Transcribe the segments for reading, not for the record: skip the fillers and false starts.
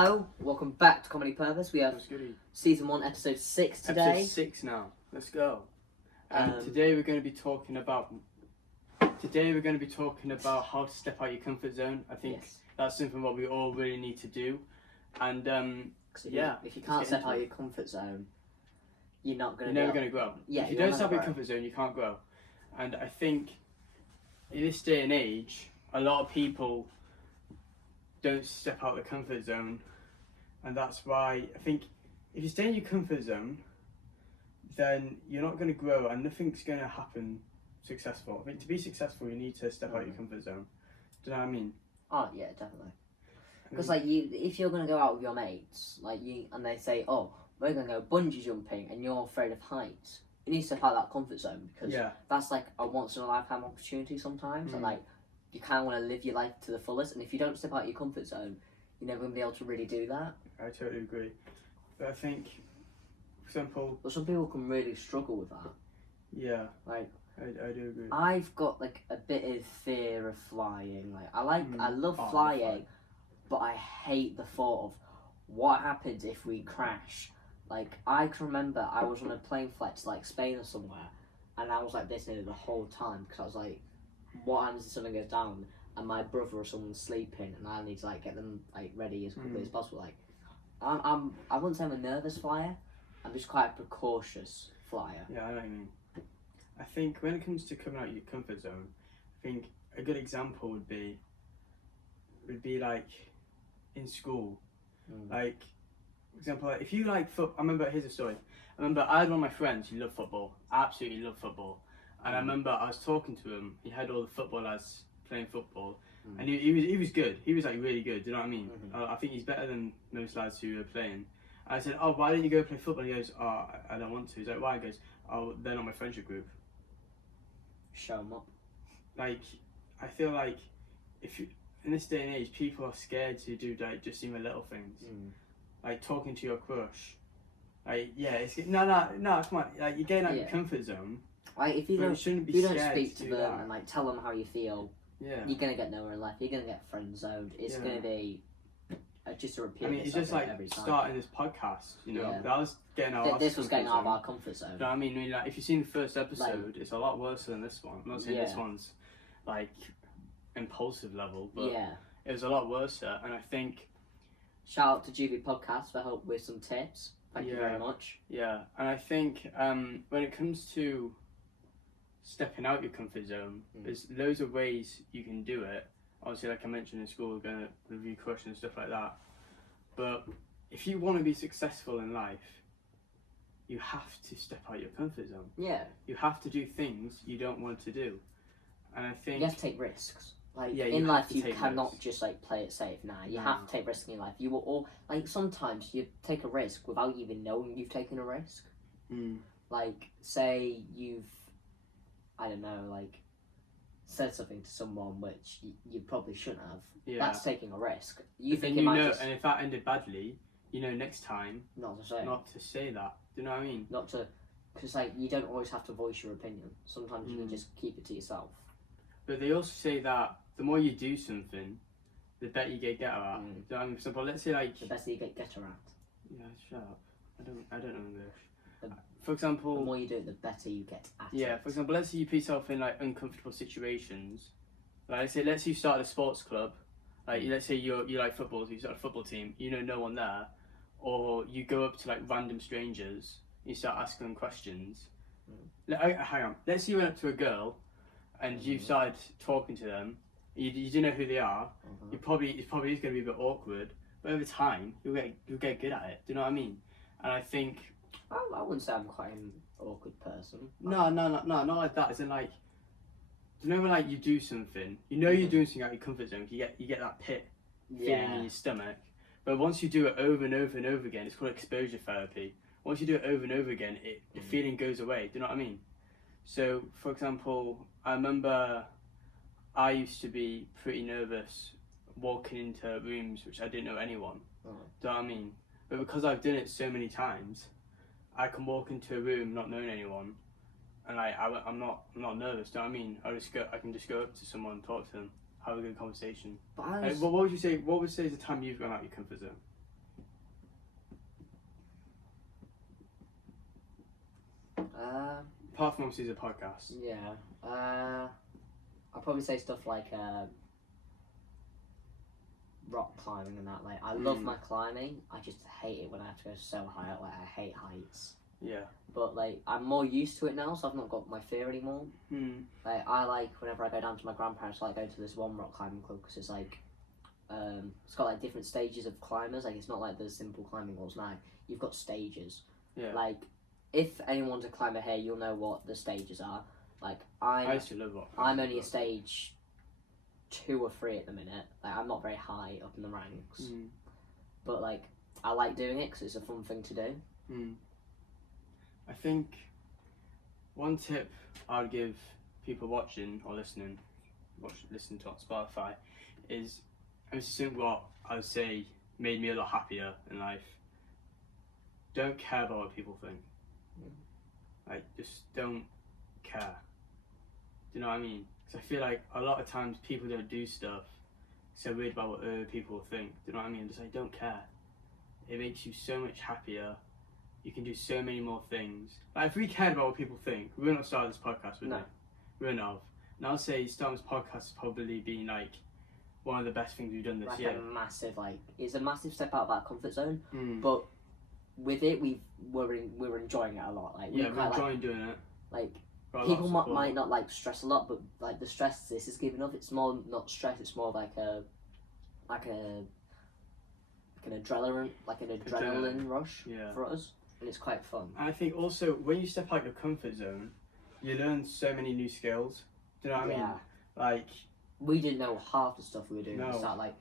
Hello, welcome back to Comedy Purpose. We have season 1, episode 6 today. Episode 6 now. Let's go. Today we're going to be talking about how to step out your comfort zone. I think that's something what we all really need to do. And if you can't step out your comfort zone, you're not going to. You're never going to grow. Yeah, if you don't step out your comfort zone, you can't grow. And I think in this day and age, a lot of people don't step out the comfort zone, and that's why I think if you stay in your comfort zone, then you're not going to grow and nothing's going to happen successful. I think to be successful, you need to step out your comfort zone. Do you know what I mean? Oh yeah, definitely. Because if you're going to go out with your mates, and they say, "Oh, we're going to go bungee jumping," and you're afraid of heights, you need to step out that comfort zone because that's like a once in a lifetime opportunity sometimes, and you kind of want to live your life to the fullest, and if you don't step out your comfort zone, you're never going to be able to really do that. I totally agree. But I think, for example... But some people can really struggle with that. Yeah, I do agree. I've got, a bit of fear of flying. I love flying, but I hate the thought of what happens if we crash. I can remember I was on a plane flight to, Spain or somewhere, and I was like this nearly the whole time, because I was like, what happens if something goes down and my brother or someone's sleeping and I need to get them ready as quickly as possible? I wouldn't say I'm a nervous flyer. I'm just quite a precautious flyer. Yeah, I know what you mean. I think when it comes to coming out of your comfort zone, I think a good example would be in school. For example, if you like football, here's a story. I remember I had one of my friends who loved football, absolutely loved football. And I remember I was talking to him. He had all the football lads playing football, and he was good. He was really good. Do you know what I mean? I think he's better than most lads who are playing. And I said, "Oh, why don't you go play football?" And he goes, "Oh, I don't want to." He's like, "Why?" He goes, "Oh, they're not my friendship group." Show them up. I feel like if you, in this day and age, people are scared to do just even little things, like talking to your crush. No, come on. You're getting out of your comfort zone. If you don't speak to them and tell them how you feel, you're gonna get nowhere in life. You're gonna get friend zoned. It's gonna be just a repeat. It's just every time. Starting this podcast. That was getting out. This was getting out of our comfort zone. You know what I mean? If you've seen the first episode, it's a lot worse than this one. I'm not saying this one's impulsive level, but it was a lot worse. And I think shout out to GB Podcast for help with some tips. Thank you very much. Yeah, and I think when it comes to stepping out your comfort zone, there's loads of ways you can do it. Obviously, like I mentioned in school, we're going to review questions and stuff like that. But if you want to be successful in life, you have to step out your comfort zone. Yeah. You have to do things you don't want to do. And I think... You have to take risks. In life, you cannot just play it safe. You have to take risks in your life. You will all... sometimes you take a risk without even knowing you've taken a risk. Say you've... I don't know, said something to someone which you probably shouldn't have. Yeah. That's taking a risk. And if that ended badly, next time not to say that. Do you know what I mean? Not to, because you don't always have to voice your opinion. Sometimes you can just keep it to yourself. But they also say that the more you do something, the better you get at. Do you know what I mean? For example, let's say the better you get at. Yeah, shut up. I don't know English. For example, the more you do it, the better you get at it. Yeah, for example, let's say you put yourself in uncomfortable situations. Let's say you start a sports club. Let's say you like football, so you start a football team. No one there, or you go up to random strangers. You start asking them questions. Hang on. Let's say you went up to a girl, and you started talking to them. You don't know who they are. It's probably is going to be a bit awkward, but over time you'll get good at it. Do you know what I mean? And I think. I wouldn't say I'm quite an awkward person. No, not like that. As in when you do something, you're doing something out of your comfort zone. You get that pit feeling in your stomach. But once you do it over and over and over again, it's called exposure therapy. Once you do it over and over again, the feeling goes away. Do you know what I mean? So, for example, I remember I used to be pretty nervous walking into rooms which I didn't know anyone. Do you know what I mean? But because I've done it so many times, I can walk into a room not knowing anyone, and I'm not nervous. Do you know what I mean? I can just go up to someone and talk to them, have a good conversation. What would you say? What would you say is the time you've gone out of your comfort zone? Apart from obviously the podcast. Yeah. I'll probably say stuff like rock climbing and that. Like, I love my climbing. I just hate it when I have to go so high up. Like, I hate heights. Yeah. But like, I'm more used to it now, so I've not got my fear anymore. Like, I like whenever I go down to my grandparents, I like go to this one rock climbing club because it's like, it's got like different stages of climbers. Like, it's not like the simple climbing walls now. You've got stages. Yeah. Like, if anyone's a climber here, you'll know what the stages are. Like, I used to love rock. I'm only a stage 2 or 3 at the minute. Like, I'm not very high up in the ranks, but like, I like doing it because it's a fun thing to do. I think one tip I'd give people watching or listening to on Spotify is, and this is something what I would say made me a lot happier in life. Don't care about what people think. Like, just don't care. Do you know what I mean? Because I feel like a lot of times people don't do stuff so worried about what other people think. Do you know what I mean? Just like, don't care. It makes you so much happier. You can do so many more things. Like, if we cared about what people think, we wouldn't have started this podcast, would we? We wouldn't have. And I would say starting this podcast has probably been like one of the best things we've done this year. It's a massive step out of that comfort zone. But with it, we're enjoying it a lot. Like, we're enjoying doing it. Like, people might not like stress a lot, but like the stress this is giving off, it's more not stress. It's more like an adrenaline rush for us, and it's quite fun. And I think also when you step out your comfort zone, you learn so many new skills. Do you know what I mean? Like, we didn't know half the stuff we were doing at the start. Like,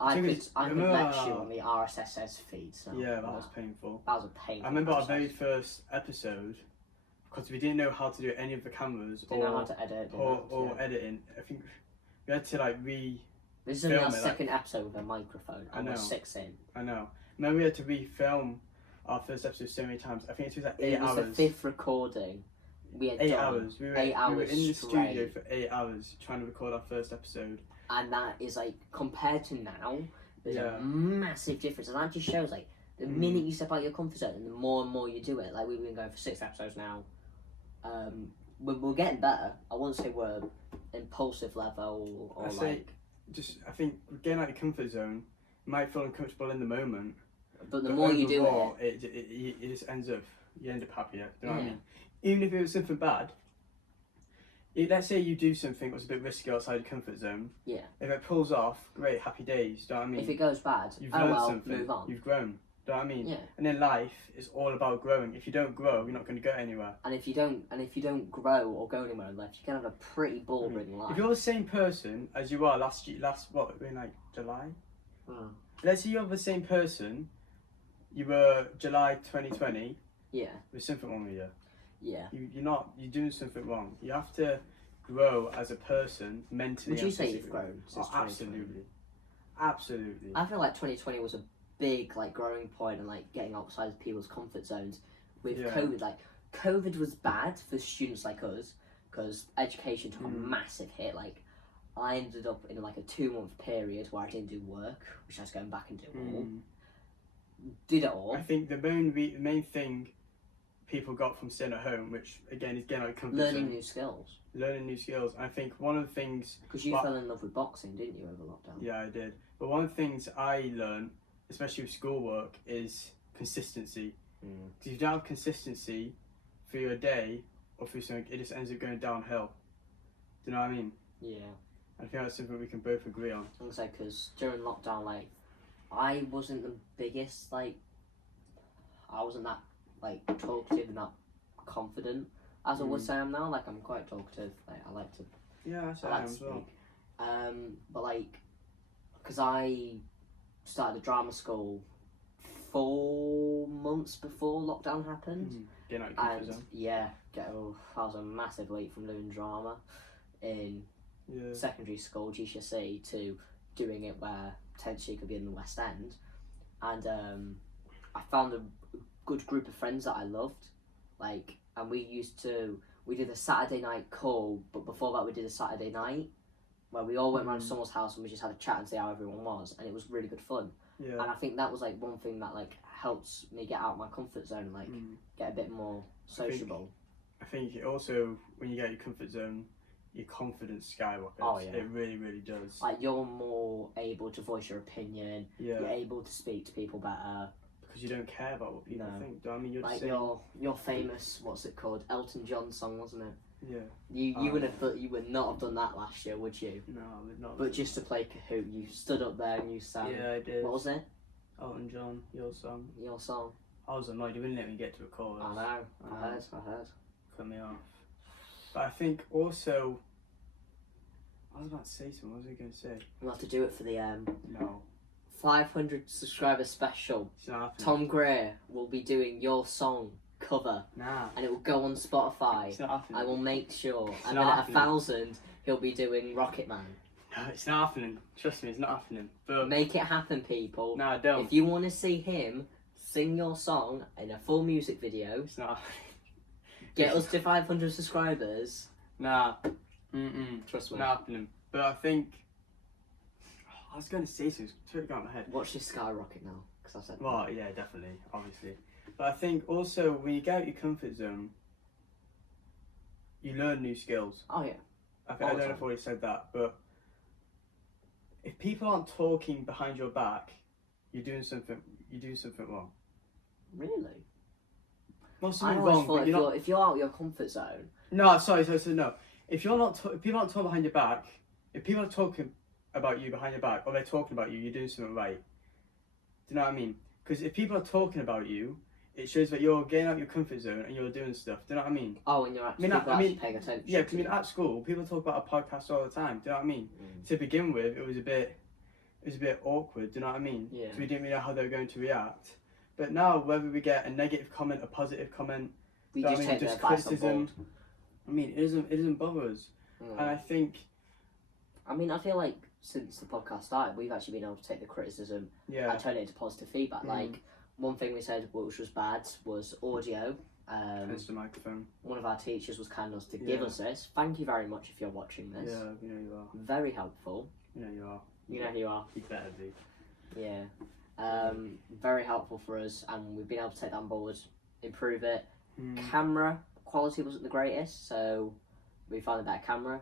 I could lecture on the RSS feed. So yeah, that was painful. That was a pain. I remember our very first episode, because we didn't know how to do any of the cameras didn't know how to edit or editing. I think we had to like This is only our second episode with a microphone, and we're 6 in. I know. Remember, we had to refilm our first episode so many times. I think it was like 8 hours. It was the 5th recording. We had 8 hours. We were in the straight. studio for 8 hours trying to record our first episode. And that is like, compared to now, there's a massive difference. And that just shows like, the minute you step out your comfort zone and the more and more you do it, like we've been going for 6 episodes now, we're getting better. I wouldn't say we're impulsive level or I think getting out of your comfort zone might feel uncomfortable in the moment, but the more you do it just you end up happier. Do you know what I mean? Even if it was something bad, let's say you do something that's a bit risky outside your comfort zone. Yeah. If it pulls off, great, happy days. Do you know what I mean? If it goes bad, you've learned something. Move on. You've grown. Do you know what I mean? Yeah. And then life is all about growing. If you don't grow, you're not going to go anywhere. And if you don't grow or go anywhere in life, you can have a pretty boring life. If you're the same person as you are last in like July? Let's say you're the same person you were July 2020. Yeah. There's something wrong with you. Yeah. You're doing something wrong. You have to grow as a person mentally. Would you say you've grown since 2020? Absolutely. I feel like 2020 was a big like growing point and like getting outside people's comfort zones with COVID. Like, COVID was bad for students like us because education took a massive hit. Like, I ended up in like a 2-month period where I didn't do work, which I was going back and doing all. Did it all. I think the main thing people got from staying at home, which again is getting out of comfort zone. Learning new skills. I think one of the things... Because you fell in love with boxing, didn't you, over lockdown? Yeah, I did. But one of the things I learned, especially with schoolwork, is consistency. Because if you don't have consistency for your day or for something, it just ends up going downhill. Do you know what I mean? Yeah. I think that's something we can both agree on. I was like, because during lockdown, like, I wasn't the biggest, like, I wasn't that, like, talkative and that confident as I would say I am now. Like, I'm quite talkative. Like, I like to. Yeah, I like to speak. Well. But like, because I started a drama school 4 months before lockdown happened. Get out of your comfort zone. Yeah, I was a massive leap from doing drama in secondary school GCSE to doing it where potentially it could be in the West End, and I found a good group of friends that I loved, like, and we did a Saturday night call, but before that we did a Saturday night where we all went around to someone's house and we just had a chat and see how everyone was, and it was really good fun. Yeah. And I think that was like one thing that like helps me get out of my comfort zone and like get a bit more sociable. I think it also, when you get out your comfort zone, your confidence skyrockets. Oh, yeah. It really, really does. Like you're more able to voice your opinion. Yeah. You're able to speak to people better. Because you don't care about what people think. Do you know what I mean? You're like saying... your famous, what's it called? Elton John song, wasn't it? Yeah. You would not have done that last year, would you? No, I would not. But just to play Kahoot, you stood up there and you sang. Yeah, I did. What was it? Elton John, your song. Your song. I was annoyed. You wouldn't let me get to a chorus. I know. I heard. Cut me off. But I think also... I was about to say something. What was I going to say? We'll have to do it for the No. 500 subscriber special. It's not happening. Tom Gray will be doing your song cover. Nah. And it will go on Spotify. It's not happening. I will make sure. It's And not then at happening. 1,000, he'll be doing Rocket Man. No, it's not happening. Trust me, it's not happening. But Make it happen, people. no, I don't. If you want to see him sing your song in a full music video, It's not happening. get us to 500 subscribers. Nah. Trust me. Not happening. But I think... I was going to say something. It's totally gone out of my head. Watch this skyrocket now. Because I said Well, yeah, definitely. Obviously. But I think also, when you get out your comfort zone, you learn new skills. Oh, yeah. I don't know if I already said that, but if people aren't talking behind your back, you're doing something wrong. Really? Not I something always wrong, thought but if you're out of your comfort zone... No, sorry, no. If you're not, if people aren't talking behind your back, if people are talking about you behind your back, or they're talking about you, you're doing something right. Do you know what I mean? Because if people are talking about you, it shows that you're getting out of your comfort zone and you're doing stuff. Do you know what I mean? Oh, and you're actually, actually paying attention. Yeah, because at school, people talk about a podcast all the time. Do you know what I mean? To begin with, it was a bit awkward. Do you know what I mean? Yeah. So we didn't really know how they were going to react. But now, whether we get a negative comment, a positive comment, We just take just their advice on criticism. board. I mean, it doesn't bother us. And I think... I mean, I feel like since the podcast started, we've actually been able to take the criticism and turn it into positive feedback. Like, one thing we said which was bad was audio. Against the microphone. One of our teachers was kind enough to give us this. Thank you very much if you're watching this. Yeah, you know you are. Very helpful. You know you are. You know who you are. You better be. Yeah. Very helpful for us, and we've been able to take that on board, improve it. Mm. Camera quality wasn't the greatest, so we found a better camera.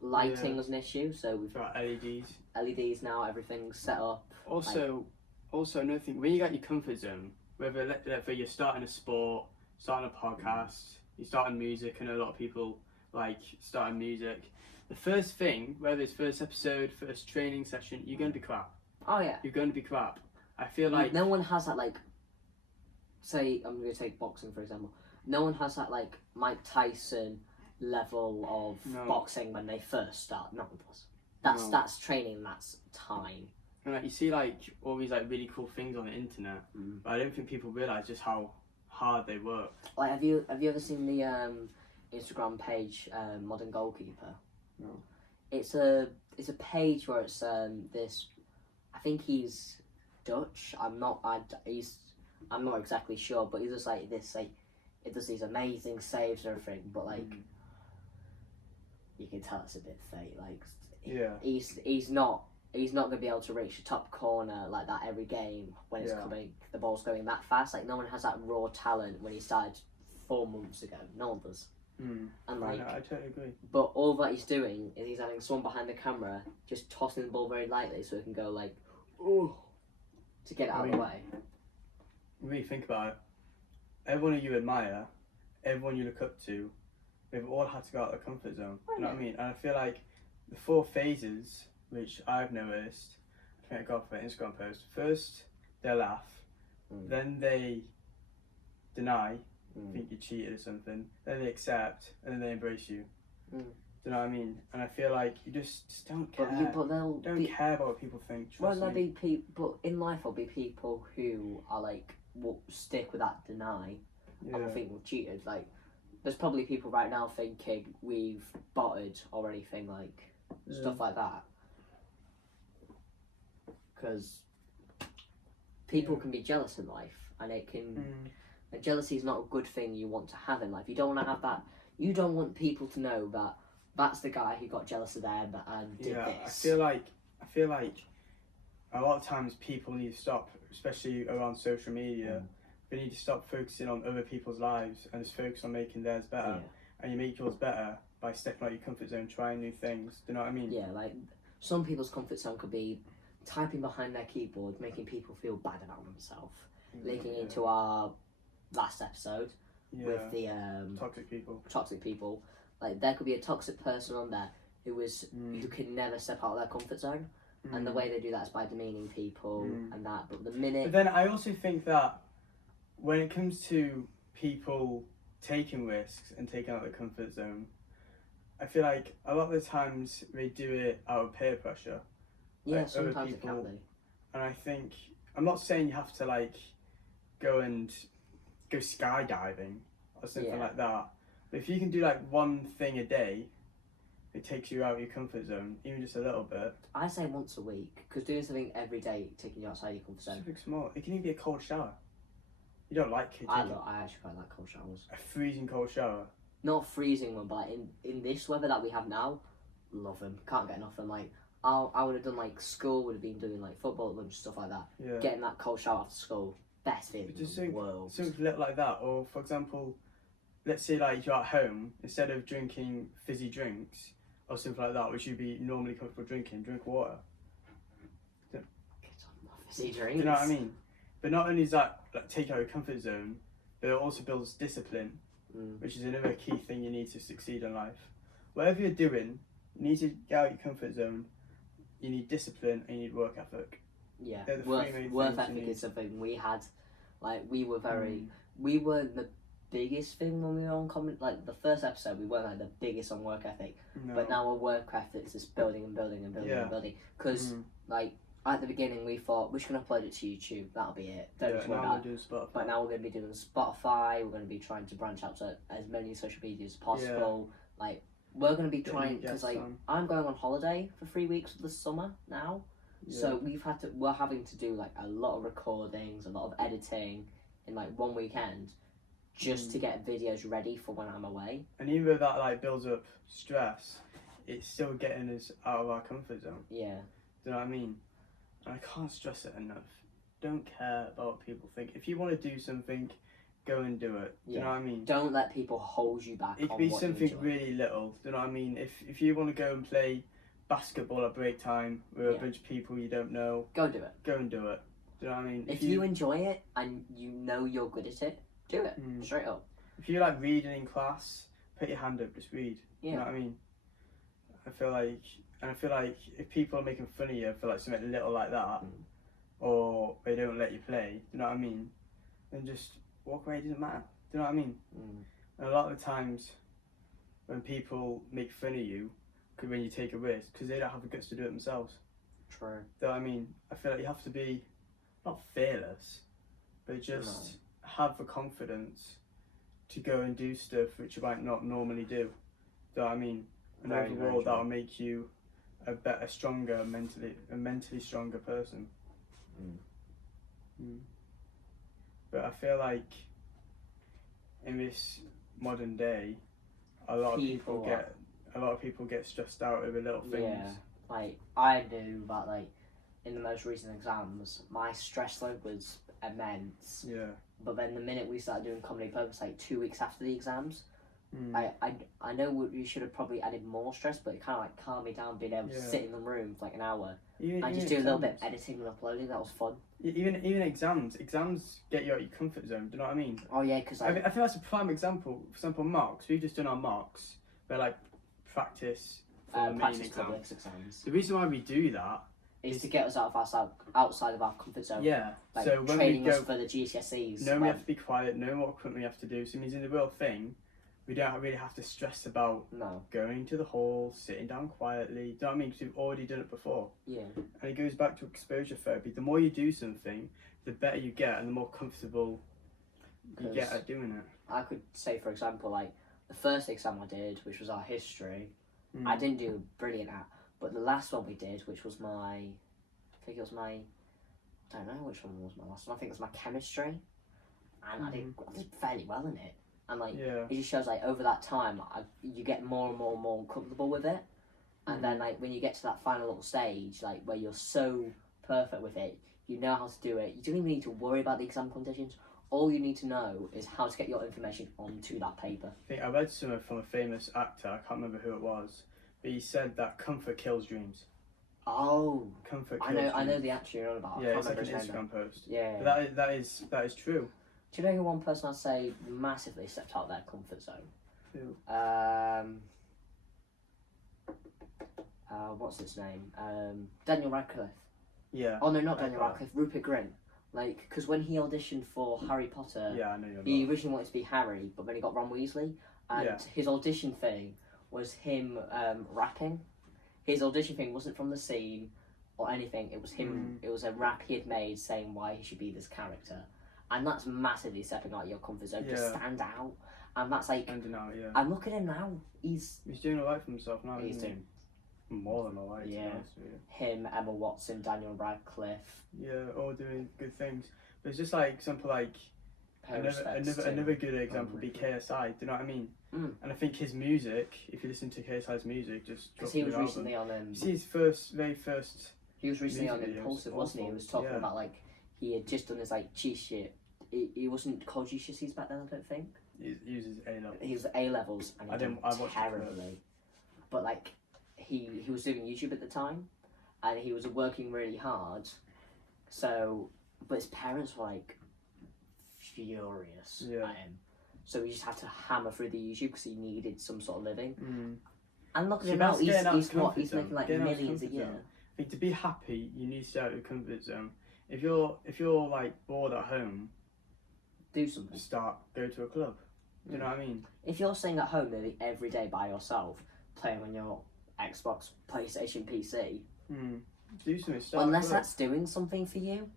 Lighting was an issue, so we've got LEDs. LEDs now. Everything's set up. Also another thing, when you get your comfort zone, whether you're starting a sport, starting a podcast, you're starting music. I know a lot of people like starting music. The first thing, whether it's first episode, first training session, you're going to be crap. Oh yeah. You're going to be crap. I feel like no one has that, like, say I'm going to take boxing for example. No one has that like Mike Tyson level of boxing when they first start. No one does. That's training. That's time. And like you see like all these like really cool things on the internet, but I don't think people realise just how hard they work. Like have you ever seen the Instagram page Modern Goalkeeper? No. It's a page where it's this. I think he's Dutch. I'm not exactly sure, but he does like this like it does these amazing saves and everything. But like you can tell it's a bit fake. Like he's not going to be able to reach the top corner like that every game when it's coming. The ball's going that fast. Like no one has that raw talent when he started 4 months ago. No one does. And like, I totally agree. But all that he's doing is he's having someone behind the camera just tossing the ball very lightly so it can go like, to get it out of the way. When you think about it, everyone you admire, everyone you look up to, they've all had to go out of their comfort zone. You know what I mean? And I feel like the 4 phases, which I've noticed, I think I got from an Instagram post. First, they laugh, then they deny, think you cheated or something, then they accept, and then they embrace you. Do you know what I mean? And I feel like you just don't care. But they'll don't care about what people think. There'll be people, but in life there'll be people who are like, will stick with that deny, and will think we've cheated. Like, there's probably people right now thinking we've botted or anything like stuff like that. Because people can be jealous in life, and it can. And jealousy is not a good thing you want to have in life. You don't want to have that. You don't want people to know that that's the guy who got jealous of them and did this. I feel like a lot of times people need to stop especially around social media. We need to stop focusing on other people's lives and just focus on making theirs better. And you make yours better by stepping out your comfort zone, trying new things. Do you know what I mean? Yeah, like some people's comfort zone could be typing behind their keyboard, making people feel bad about themselves. Linking into our last episode with the toxic people. Like there could be a toxic person on there who can never step out of their comfort zone, and the way they do that is by demeaning people and that. But But then I also think that when it comes to people taking risks and taking out their comfort zone, I feel like a lot of the times they do it out of peer pressure. Yeah, like sometimes it can be. And I think, I'm not saying you have to like go skydiving or something like that, but if you can do like one thing a day, it takes you out of your comfort zone, even just a little bit. I say once a week, because doing something every day taking you outside your comfort zone. Something small. It can even be a cold shower. You don't like it, I actually quite like cold showers. A freezing cold shower. Not freezing one, but in this weather that we have now, love them. Can't get enough of them. Like I would have done like school, would have been doing like football at lunch, stuff like that. Yeah. Getting that cold shower after school, best feeling in the world. Something like that, or for example, let's say like you're at home, instead of drinking fizzy drinks or something like that, which you'd be normally comfortable drinking, drink water. Get on my fizzy drinks. Do you know what I mean? But not only does that like take out your comfort zone, but it also builds discipline, which is another key thing you need to succeed in life. Whatever you're doing, you need to get out your comfort zone. You need discipline and you need work ethic. Yeah, work ethic is something we had. Like we were the biggest thing when we were on comedy. Like the first episode, we weren't like the biggest on work ethic, but now our work ethic is just building and building and building and building. Because like at the beginning, we thought we're just gonna upload it to YouTube. That'll be it. Don't just worry about it. But now we're gonna be doing Spotify. We're gonna be trying to branch out to as many social media as possible. Like we're gonna be trying because like I'm going on holiday for 3 weeks this summer now. So we're having to do like a lot of recordings, a lot of editing in like one weekend just to get videos ready for when I'm away. And even though that like builds up stress, it's still getting us out of our comfort zone. Yeah. Do you know what I mean? And I can't stress it enough. Don't care about what people think. If you want to do something, go and do it. Do you know what I mean? Don't let people hold you back. It could be something really little. Do you know what I mean? If you want to go and play basketball at break time with a bunch of people you don't know, go do it. Go and do it. Do you know what I mean? If you enjoy it and you know you're good at it, do it straight up. If you like reading in class, put your hand up, just read. You know what I mean? I feel like if people are making fun of you for like something little like that, or they don't let you play, you know what I mean? Then just walk away. It doesn't matter. Do you know what I mean? And a lot of the times when people make fun of you when you take a risk, because they don't have the guts to do it themselves. True. Do you know what I mean? I feel like you have to be not fearless, but just have the confidence to go and do stuff which you might not normally do. Do you know what I mean? And overall, that will make you a better, stronger, mentally stronger person. But I feel like in this modern day, a lot of people get stressed out over little things. Yeah, like I do, but like in the most recent exams, my stress load was immense. Yeah. But then the minute we started doing ComedyPurpose, like 2 weeks after the exams, I know we should have probably added more stress, but it kind of like calmed me down, being able to sit in the room for like an hour and just do a little bit of editing and uploading. That was fun. Even exams get you out of your comfort zone. Do you know what I mean? Oh yeah, because I think that's a prime example. For example, marks. We've just done our marks. They're like practice for the main exams. The reason why we do that is to get us outside of our comfort zone. Yeah. Like so when training we go us for the GCSEs. Knowing we have to be quiet, knowing what equipment we have to do. So it means in the real thing, we don't really have to stress about going to the hall, sitting down quietly. Do you know what I mean? Because we've already done it before. Yeah. And it goes back to exposure therapy. The more you do something, the better you get and the more comfortable you get at doing it. I could say, for example, like the first exam I did, which was our history, I didn't do brilliant at. But the last one we did, which was I don't know which one was my last one. I think it was my chemistry. And I did fairly well in it. And like, it just shows like over that time, you get more and more and more comfortable with it. And then like when you get to that final little stage, like where you're so perfect with it, You know how to do it. You don't even need to worry about the exam conditions. All you need to know is how to get your information onto that paper. I think I read something from a famous actor, I can't remember who it was, but he said that comfort kills dreams. Oh, Comfort kills dreams. I know the actor you're on about. Yeah, it's like an Instagram post. Yeah. But that is true. Do you know who one person I'd say massively stepped out of their comfort zone? Who? What's his name? Daniel Radcliffe. Yeah. Oh no, not Daniel Radcliffe. Rupert Grint. Like, because when he auditioned for Harry Potter, Yeah, I know you're he originally wanted to be Harry, but then he got Ron Weasley, and Yeah. his audition thing was him rapping. His audition thing wasn't from the scene or anything. It was him. It was a rap he had made saying why he should be this character, and that's massively stepping out of your comfort zone to stand out. And that's like, Standing out, yeah. and look at him now. He's doing alright for himself now. He's isn't doing he? More than alright. Yeah. To be honest with you. him, Emma Watson, Daniel Radcliffe. Yeah, all doing good things. But it's just like example like another good example would be KSI. Do you know what I mean? Mm. And I think his music, if you listen to KSI's music, just Because he was recently on. You see his very first. He was recently on music videos, Impulsive, wasn't he? He was talking yeah. about like he had just done his like cheat shit. He wasn't called GCSEs back then, I don't think. He uses A level. He was A levels and he did watched it terribly. But like he was doing YouTube at the time, and he was working really hard. So, but his parents were like furious at him. So he just had to hammer through the YouTube because he needed some sort of living. Mm. And look at See, him now. that's getting out He's of what? comfort He's zone. making like Getting out of millions a comfort year. zone. I think to be happy, you need to stay out of your comfort zone. If you're like bored at home, Do something. go to a club. Do you know what I mean? If you're staying at home nearly every day by yourself, playing on your Xbox, PlayStation, PC, Do something. unless that's doing something for you,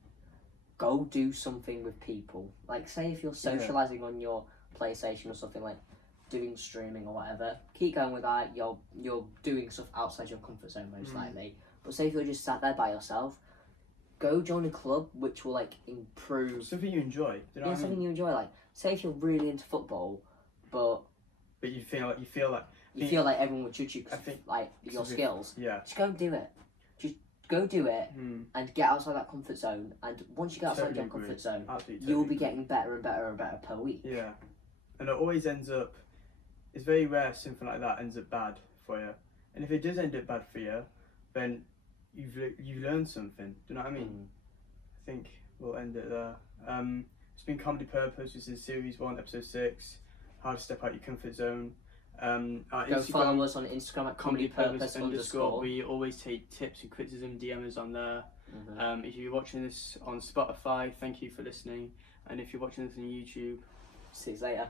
go do something with people. Like, say if you're socializing on your PlayStation or something, like doing streaming or whatever, keep going with that. You're doing stuff outside your comfort zone most likely. But say if you're just sat there by yourself, go join a club which will like improve something you enjoy. Do you know what I mean? something you enjoy. Like, say if you're really into football, but you feel like everyone would judge you because like your skills. Yeah. Just go do it. Just go do it and get outside that comfort zone. And once you get outside your comfort zone, you'll be getting better and better and better per week. Yeah, and it always ends up. It's very rare something like that ends up bad for you. And if it does end up bad for you, then you've learned something. Do you know what I mean? I think we'll end it there. It's been Comedy Purpose. This is Series 1, Episode 6. How to step out your comfort zone. Go follow us on Instagram at ComedyPurpose_. We always take tips and criticism, DM us on there. If you're watching this on Spotify, thank you for listening. And if you're watching this on YouTube, see you later.